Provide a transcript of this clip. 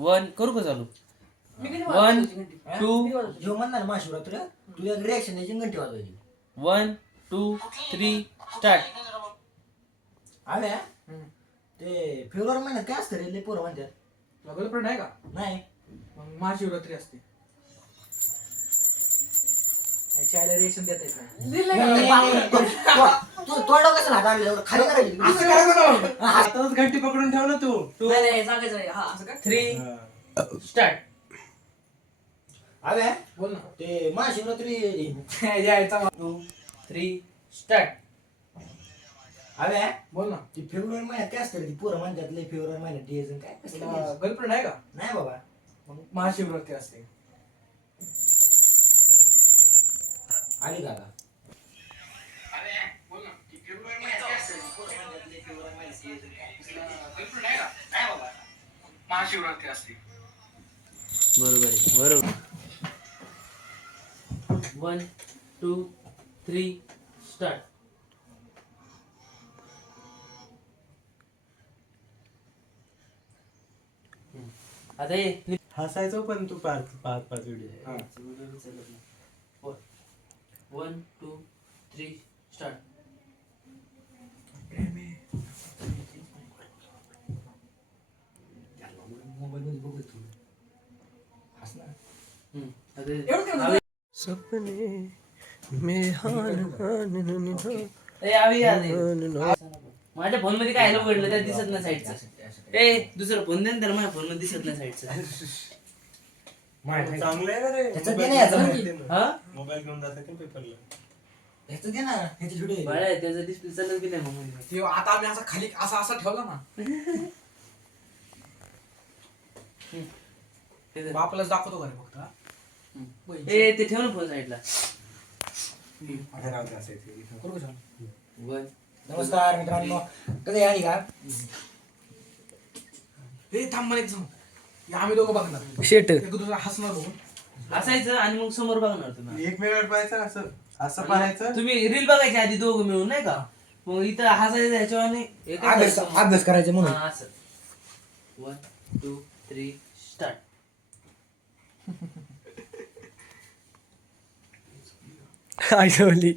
One करू का चालू? मी किती 1 वाजवतो घंटी? 2 जेव्हा म्हणणार महाशिवरात्र तुझ्या रिॲक्शन द्यायची घंटी वाजवायची. 1 2 3 स्टार्ट. आम्ही हम्म. ते फेब्रुवारी महिन्यात काय असतं रे लय पोरं म्हणतात. तुला गर्लफ्रेंड आहे का? नाही मग महाशिवरात्री असते. याची आयला रिएक्शन देता येत नाही. तू तोंडावर कसं हात आणलं एवढं खाली करायची. असं करायचं ना. हातातच घंटी पकडून ठेव ना तू. नाही, नाही, सांगायचं नाही. हा, असं का? 3 स्टार्ट. आव्या बोल ना. ते महाशिवरात्री यायचा 2 3 स्टार्ट. आव्या बोल ना. ती फेब्रुवारी महिन्यात काय असतं रे ती पोरं म्हणतात लय फेब्रुवारी महिन्यात डेज काय कसलं तुला days? गर्लफ्रेंड आहे का? नाही बाबा मग महाशिवरात्री असते. आली का आता? बोल ना. फेब्रुवारी महिन्यात काय असतं रे ती पोरं म्हणतात लय फेब्रुवारी महिन्यात days काय कसलं गर्लफ्रेंड आहे का? नाही बाबा महाशिवरात्री असते. बरोबर आहे, बरोबर. 1 2 3 स्टार्ट. आता ये हसायचो पण तू पाच पाच पाच व्हिडिओ. 1 2 3 स्टार्ट. मोबाईल मध्ये बघत तू हस ना. आता एवढं काय सपने में हान ए आवी माझ्या फोन मध्ये काय उघडलं त्या दिसत नाही साईडचं. ए दुसरा फोन दे ना त्याला, माझ्या फोन मध्ये दिसत नाही साईडचं. चांगलं आहे ना रे. ह्याचं दे ना ह्याचं. हा मोबाईल घेऊन जातात का पेपरला. ह्याचं दे ना ह्याची व्हिडिओ बाळा त्याचा डिस्प्ले चालत की नाही मग? ते आता आम्ही असं खाली असा ठेवला ना. बापालाच दाखवतो का रे फक्त हा? ए ते ठेव ना फोन साईडला. आता राहते असायचं. करू का चालू? 1 नमस्कार मित्रांनो कधी आली का? हे थांब मला एक सांग. हे आम्ही दोघं बघणार. शेट एक दुसरा हसणार बघून. असायचं आणि मग समोर बघणार तुम्ही. एक मिनिट पाहायचं असं असं पाहायचं. तुम्ही रील बघायची आधी दोघं मिळून नाही का? मग इथं हसायचं ह्याच्यावाने अभ्यास करायचं म्हणून. असं 1 2 3 स्टार्ट. आयसोली.